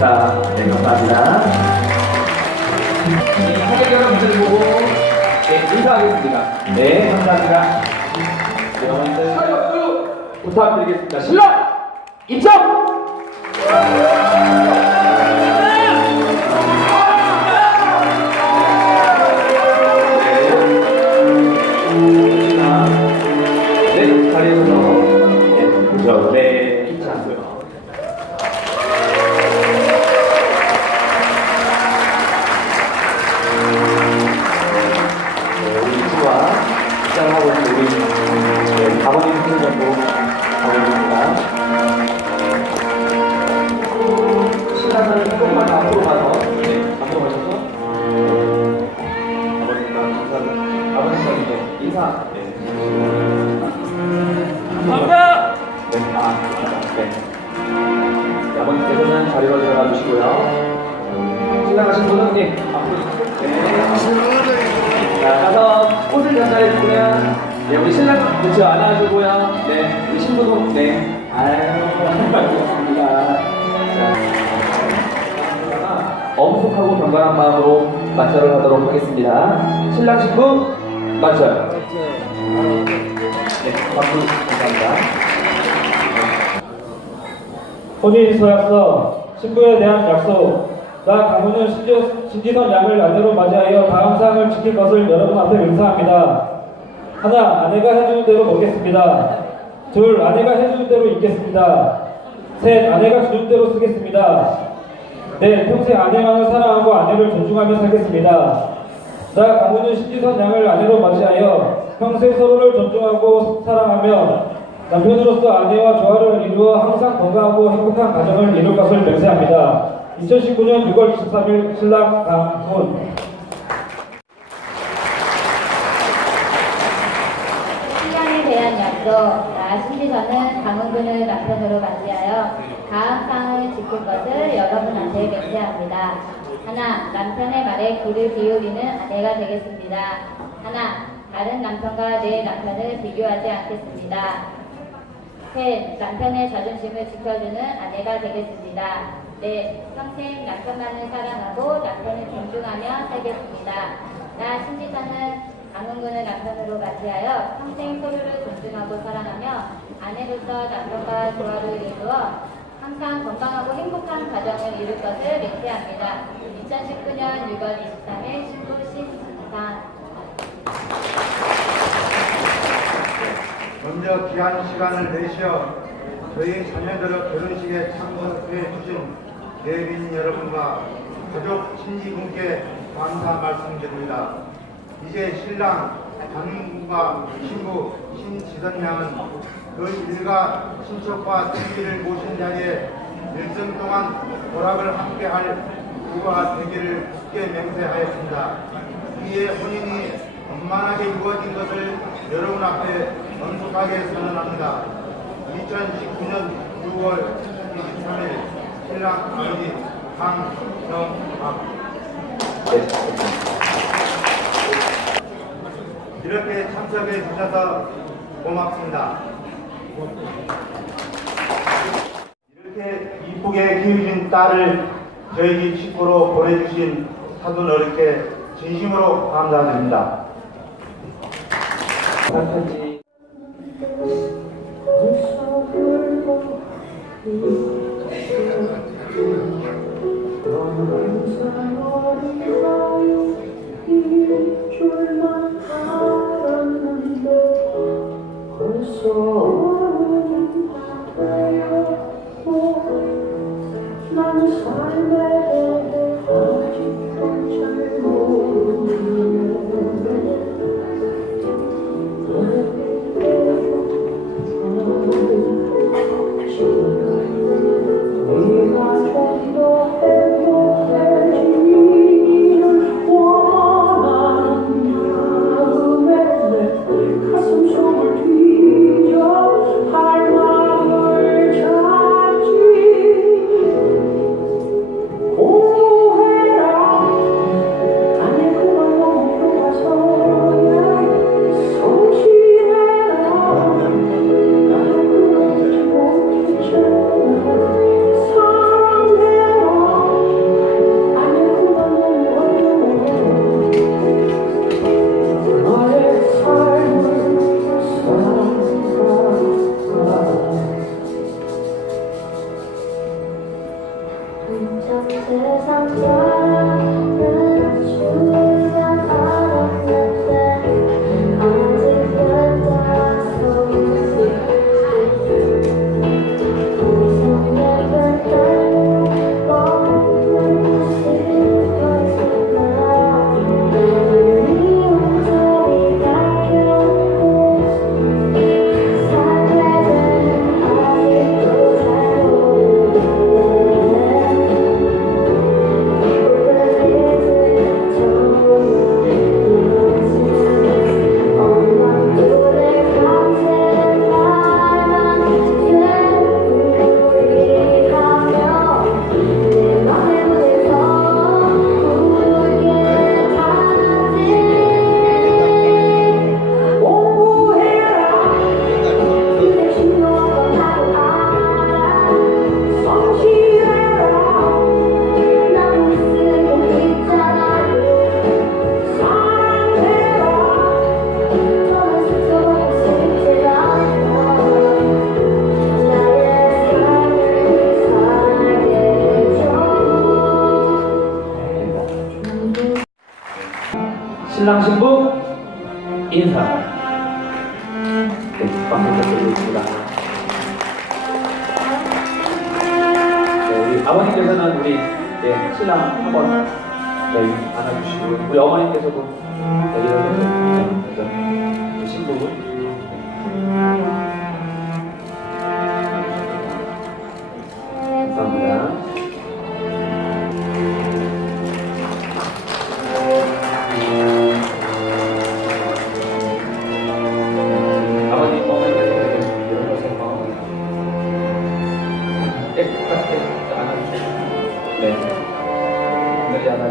하겠습니다. 네, 감사합니다. 네, 고객 여러분들 보고 네, 인사하겠습니다. 네, 감사합니다. 네, 여러분들 사력수 부탁드리겠습니다. 신랑 입장! 네, 아, 네. 네, 아버님께서는 자리로 들어가 주시고요. 신랑하신 분은 예, 앞으로 네. 자, 가서 꽃을 전달해 주고요. 네, 우리 신랑 그쵸 안아주고요. 네, 우리 신부도 네. 아유, 반갑습니다. 자, 엄숙하고 경건한 마음으로 맞절을 하도록 하겠습니다. 신랑 신부 맞절. 네, 박수 감사합니다. 혼인 서약서 신부에 대한 약속 나 신지, 신지선 양을 아내로 맞이하여 다음 사항을 지킬 것을 여러분 앞에 맹세합니다. 하나 아내가 해주는 대로 먹겠습니다. 둘 아내가 해주는 대로 입겠습니다. 셋 아내가 주는 대로 쓰겠습니다. 넷 평생 아내만을 사랑하고 아내를 존중하며 살겠습니다. 나 강훈은 신지선 양을 아내로 맞이하여 평생 서로를 존중하고 사랑하며 남편으로서 아내와 조화를 이루어 항상 건강하고 행복한 가정을 이룰 것을 맹세합니다. 2019년 6월 23일 신랑 강훈 신랑에 대한 약속. 나 신지선은 강훈군을 남편으로 맞이하여 다음 사항을 지킬 것을 여러분한테 맹세합니다. 하나, 남편의 말에 귀를 기울이는 아내가 되겠습니다. 하나, 다른 남편과 내 남편을 비교하지 않겠습니다. 셋, 남편의 자존심을 지켜주는 아내가 되겠습니다. 넷, 평생 남편만을 사랑하고 남편을 존중하며 살겠습니다. 나 신지선은 강훈군을 남편으로 맞이하여 평생 서로를 존중하고 사랑하며 아내로서 남편과 조화를 이루어 항상 건강하고 행복한 가정을 이룰 것을 맹세합니다. 2019년 6월 23일 신부 신지선 먼저 귀한 시간을 내시어 저희 자녀들의 결혼식에 참석해 주신 대빈 여러분과 가족 친지분께 감사 말씀드립니다. 이제 신랑 장군과 신부 신지선 양은 그 일가 친척과 친지를 모신 자리에 일정 동안 보락을 함께할 부부가 되기를 굳게 맹세하였습니다. 이에 혼인이 원만하게 이루어진 것을 여러분 앞에 엄숙하게 선언합니다. 2019년 6월 23일 신랑 아버지 강정학 이렇게 참석해 주셔서 고맙습니다. 이렇게 이쁘게 키우신 딸을 저희 집 식구로 보내주신 사돈 어른께 진심으로 감사드립니다. 편 참 세상 사랑은 신랑 신부 인사. 네, 박수 부탁드리겠습니다. 네, 우리 아버님께서는 우리 네, 신랑 한번 네, 안아주시고 우리 어머님께서도 네, 이렇게 해서 그 신부분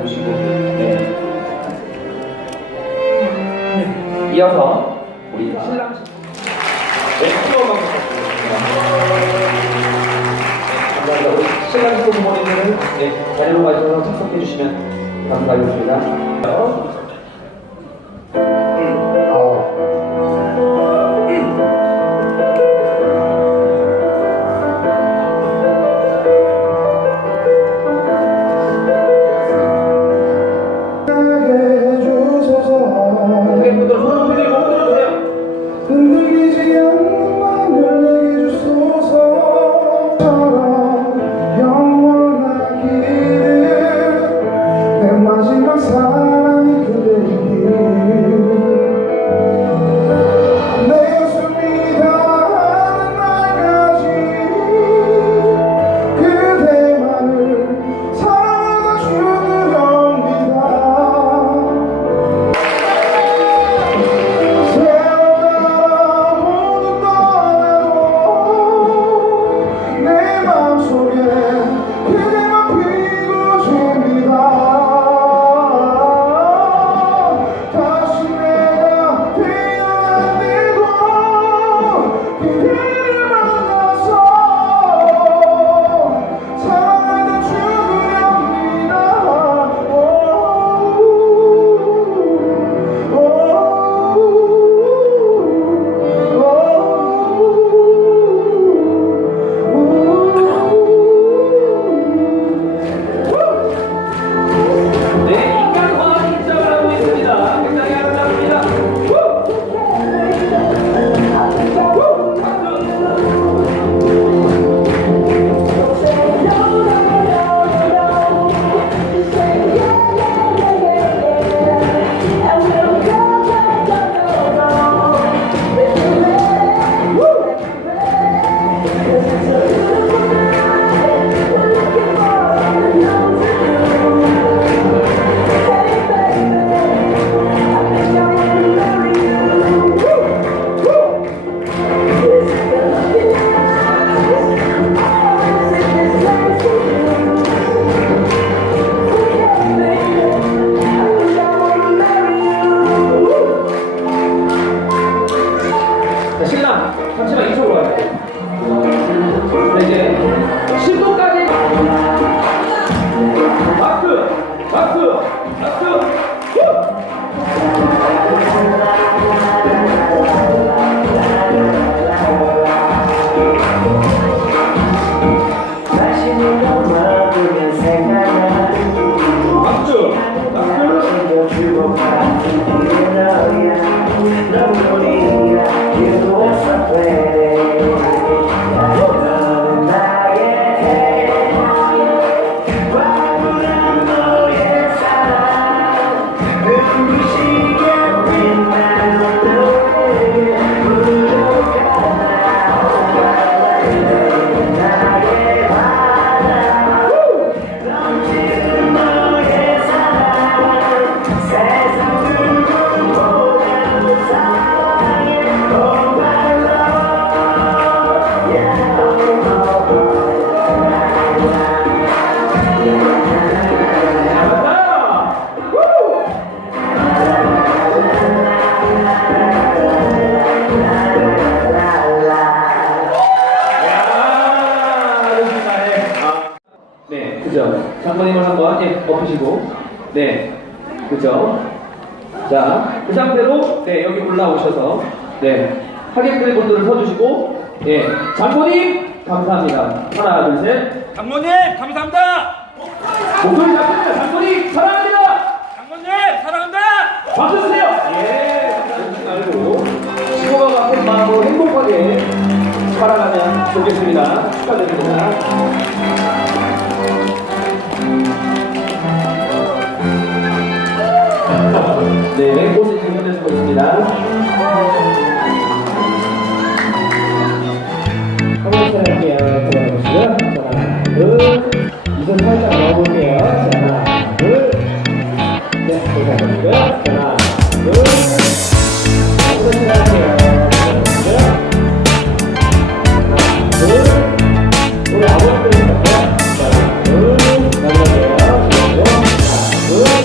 주시고 네. 네. 이어서 우리 신랑 왼쪽만 네, 감사합니다. 우리 신랑 부모님들은 네, 자리로 가셔서 참석해 주시면 감사하겠습니다. 네. 10도까지. 마크, 마크, 마크. 장모님을 한번 예, 엎으시고. 네. 그죠? 자그 상태로 네 여기 올라오셔서 네. 하객들 분들을 서주시고 예. 장모님 감사합니다. 하나 둘셋. 장모님 감사합니다. 목소리 잡힙니다. 장모님 사랑합니다. 장모님 사랑한다. 박수 주세요. 예. 웃지 말고 지구가 같은 마음으로 행복하게 살아가면 좋겠습니다. 축하드립니다 네, 꽃이 공연되고 있습니다.